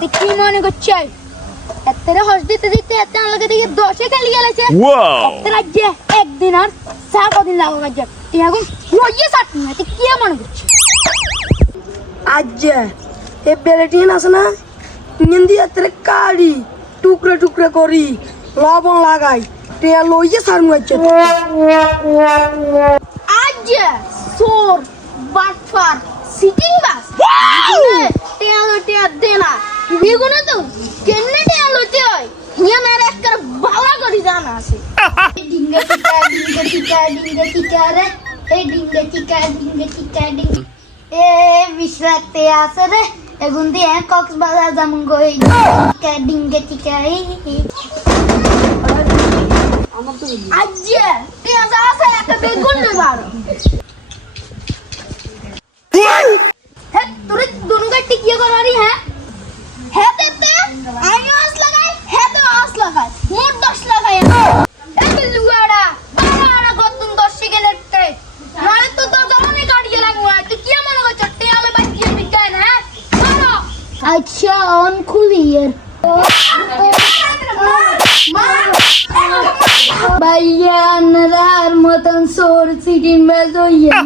তুই কি মনে করছিস এতরে হস দিতে দিতে এত লাগে দেখি 10 খালি গেছে রাজ্যে একদিন আর 4 দিন লাগো কাজে তুই এখন রইয়ে সাটনি তুই কি মনে করছিস আজ এ বেলেটিন আছে না নিন্দি এতরে কাড়ি টুকরা টুকরা করি লবণ লাগাই টিয়া লইয়ে সারমু আজ আজ সোর বাটফার সিটিং বাস টিয়া দেনা বেগুনে তো কেমনে টিয়া লইতে হয় হিয়া মেরে একটা বালা করি জানা আছে ডিঙ্গে টিকা রে এই ডিঙ্গে টিকা ডিঙ্গে এ বিশরাতে আছে রে এগুন দিয়ে কক্সবাজার যামু গই ডিঙ্গে টিকা আজ টিয়া আছে একটা বেগুন নে বার হ্যাঁ তোরে দুনু গাটি কি করারি হ্যাঁ হ্যাঁ তেতে আমি আস লাগাই হ্যাঁ তো আস লাগাই মোট 10 লাগাই এই বিলুয়াড়া বাড়া কতন 10 সেকেন্ডের তে নালে তো তো জানি কাটিয়ে লাগবো তুই কি মনে করছ তে আমি বাকি বিকাই না মারো আচ্ছা অন খুলিয়ে ভাইয়া নারার মতন সোর সিটিং বাজ হইয়া